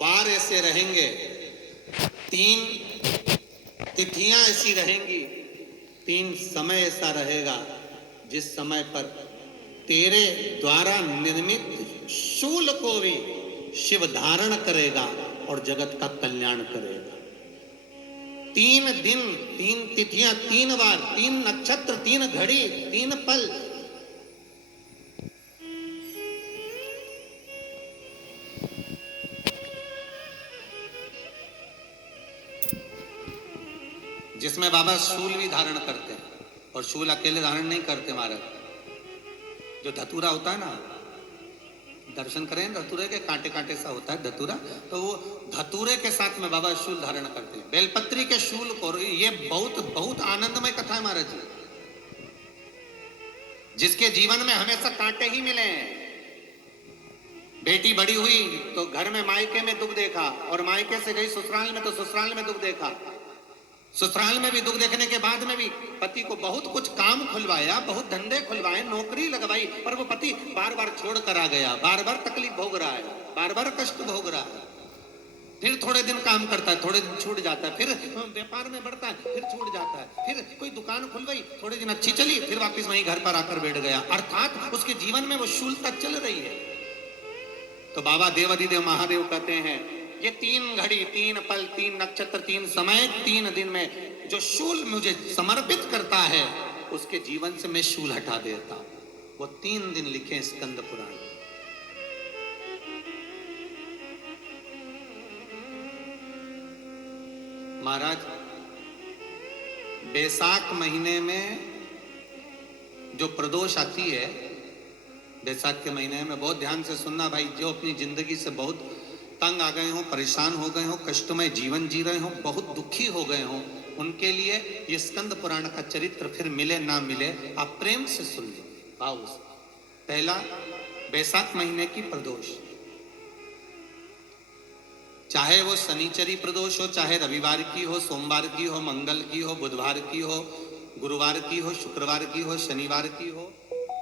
वार ऐसे रहेंगे, 3 तिथियां ऐसी रहेंगी, 3 समय ऐसा रहेगा जिस समय पर तेरे द्वारा निर्मित शूल को भी शिव धारण करेगा और जगत का कल्याण करेगा। 3 दिन, 3 तिथियां, 3 बार, 3 नक्षत्र, 3 घड़ी, 3 पल। जिसमें बाबा शूल भी धारण करते हैं, और शूल अकेले धारण नहीं करते महाराज। जो धतूरा होता है ना, दर्शन करें धतूरे के, कांटे कांटे सा होता है धतूरा, तो वो धतूरे के साथ में बाबा शूल धारण करते हैं। बेलपत्री के शूल को, ये बहुत बहुत आनंदमय कथा है महाराज जी। जिसके जीवन में हमेशा कांटे ही मिले हैं। बेटी बड़ी हुई तो घर में मायके में दुख देखा, और मायके से गई ससुराल में तो ससुराल में दुख देखा। ससुराल में भी दुख देखने के बाद में भी पति को बहुत कुछ काम खुलवाया, बहुत धंधे खुलवाए, नौकरी लगवाई, पर वो पति बार बार छोड़ कर आ गया, बार बार तकलीफ भोग रहा है, बार बार कष्ट भोग रहा है। फिर थोड़े दिन काम करता है, थोड़े दिन छूट जाता है, फिर व्यापार में बढ़ता है, फिर छूट जाता है, फिर कोई दुकान खुल गई, थोड़े दिन अच्छी चली, फिर वापस वहीं घर पर आकर बैठ गया। अर्थात उसके जीवन में वो शूलता चल रही है। तो बाबा देवाधिदेव महादेव कहते हैं, ये 3 घड़ी, 3 पल, 3 नक्षत्र, 3 समय, 3 दिन में जो शूल मुझे समर्पित करता है, उसके जीवन से मैं शूल हटा देता। वो 3 दिन लिखे स्कंद पुराण। महाराज, बैसाख महीने में जो प्रदोष आती है, बैसाख के महीने में बहुत ध्यान से सुनना भाई, जो अपनी जिंदगी से बहुत तंग आ गए हो, परेशान हो गए हो, कष्टमय जीवन जी रहे हो, बहुत दुखी हो गए हो, उनके लिए ये स्कंद पुराण का चरित्र फिर मिले ना मिले, आप प्रेम से सुन लो भाव से। पहला, बैसाख महीने की प्रदोष, चाहे वो शनिचरी प्रदोष हो, चाहे रविवार की हो, सोमवार की हो, मंगल की हो, बुधवार की हो, गुरुवार की हो, शुक्रवार की हो, शनिवार की हो,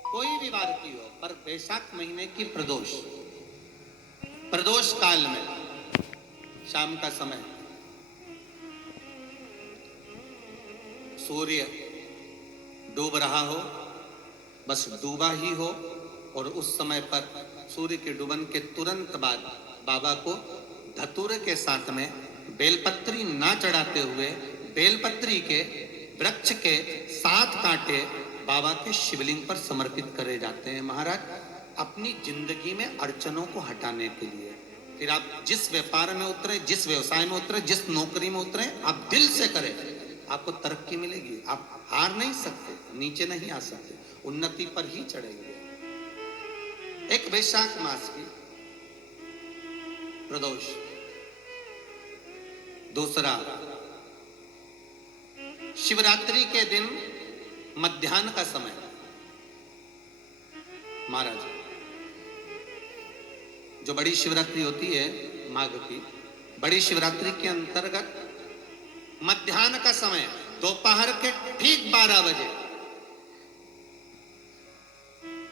कोई भी वार की हो, पर बैसाख महीने की प्रदोष, प्रदोष काल में शाम का समय, सूर्य डूब रहा हो, बस डूबा ही हो, और उस समय पर सूर्य के डूबन के तुरंत बाद बाबा को धतूरे के साथ में बेलपत्री ना चढ़ाते हुए, बेलपत्री के वृक्ष के 7 कांटे बाबा के शिवलिंग पर समर्पित करे जाते हैं महाराज, अपनी जिंदगी में अड़चनों को हटाने के लिए। फिर आप जिस व्यापार में उतरे, जिस व्यवसाय में उतरे, जिस नौकरी में उतरे, आप दिल से करें, आपको तरक्की मिलेगी। आप हार नहीं सकते, नीचे नहीं आ सकते, उन्नति पर ही चढ़ेंगे। एक वैशाख मास की प्रदोष। दूसरा, शिवरात्रि के दिन मध्याह्न का समय महाराज, जो बड़ी शिवरात्रि होती है माघ की, बड़ी शिवरात्रि के अंतर्गत मध्याह्न का समय, दोपहर के ठीक 12 बजे,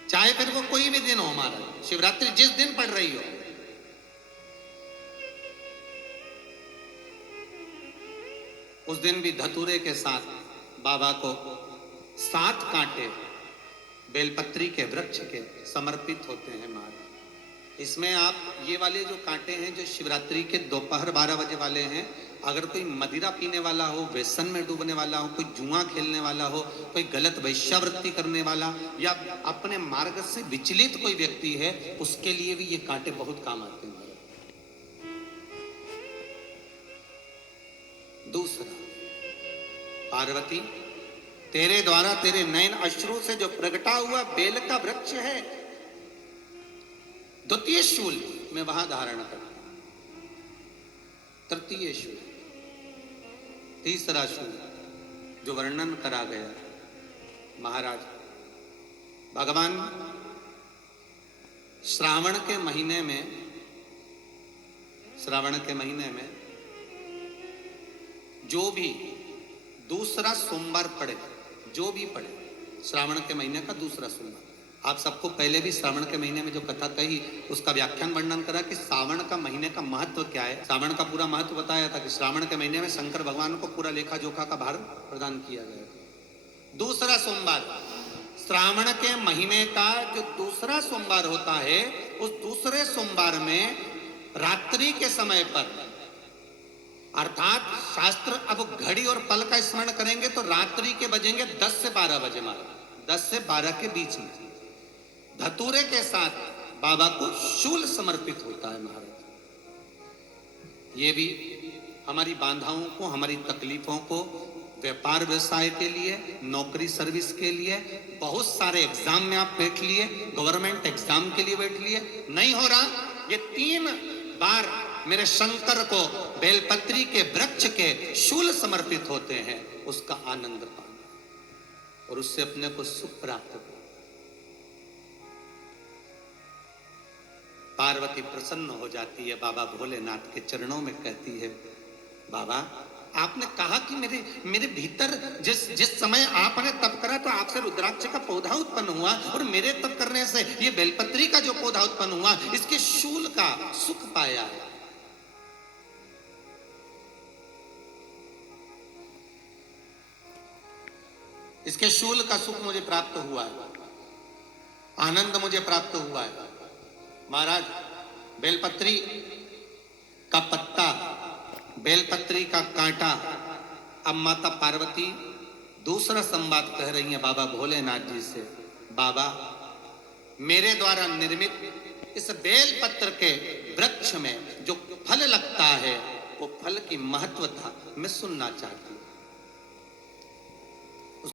चाहे फिर वो कोई भी दिन हो महाराज, शिवरात्रि जिस दिन पड़ रही हो, उस दिन भी धतूरे के साथ बाबा को 7 कांटे बेलपत्री के वृक्ष के समर्पित होते हैं महाराज। इसमें आप ये वाले जो कांटे हैं, जो शिवरात्रि के दोपहर 12 बजे वाले हैं, अगर कोई मदिरा पीने वाला हो, व्यसन में डूबने वाला हो, कोई जुआ खेलने वाला हो, कोई गलत वैश्यावृत्ति करने वाला, या अपने मार्ग से विचलित कोई व्यक्ति है, उसके लिए भी ये कांटे बहुत काम आते हैं। दूसरा, पार्वती, तेरे द्वारा तेरे नयन अश्रु से जो प्रगटा हुआ बेल का वृक्ष है, द्वितीय शूल में वहां धारण करता, तृतीय शूल, तीसरा शूल जो वर्णन करा गया महाराज, भगवान श्रावण के महीने में जो भी दूसरा सोमवार पड़े, जो भी पड़े, श्रावण के महीने का दूसरा सोमवार, आप सबको पहले भी श्रावण के महीने में जो कथा कही उसका व्याख्यान वर्णन करा कि श्रावण का महीने का महत्व क्या है। श्रावण का पूरा महत्व बताया था कि श्रावण के महीने में शंकर भगवान को पूरा लेखा जोखा का भार प्रदान किया गया। दूसरा सोमवार, श्रावण के महीने का जो दूसरा सोमवार होता है, उस दूसरे सोमवार में रात्रि के समय पर, अर्थात शास्त्र अब घड़ी और पल का स्मरण करेंगे तो रात्रि के बजेंगे 10 से 12 बजे, महाराज 10 से 12 के बीच में धतूरे के साथ बाबा को शूल समर्पित होता है। महाराज ये भी हमारी बाधाओं को, हमारी तकलीफों को, व्यापार व्यवसाय के लिए, नौकरी सर्विस के लिए, बहुत सारे एग्जाम में आप बैठ लिए, गवर्नमेंट एग्जाम के लिए बैठ लिए, नहीं हो रहा, ये 3 बार मेरे शंकर को बेलपत्री के वृक्ष के शूल समर्पित होते हैं, उसका आनंद पाना और उससे अपने को सुख प्राप्त हो। पार्वती प्रसन्न हो जाती है, बाबा भोलेनाथ के चरणों में कहती है, बाबा आपने कहा कि मेरे भीतर जिस समय आपने तप करा तो आपसे रुद्राक्ष का पौधा उत्पन्न हुआ और मेरे तप करने से ये बेलपत्री का जो पौधा उत्पन्न हुआ, इसके शूल का सुख पाया है। इसके शूल का सुख मुझे प्राप्त हुआ है, आनंद मुझे प्राप्त हुआ है। महाराज बेलपत्री का पत्ता, बेलपत्री का कांटा, अब माता पार्वती दूसरा संवाद कह रही है बाबा भोलेनाथ जी से, बाबा मेरे द्वारा निर्मित इस बेलपत्र के वृक्ष में जो फल लगता है, वो फल की महत्वता मैं सुनना चाहती हूं।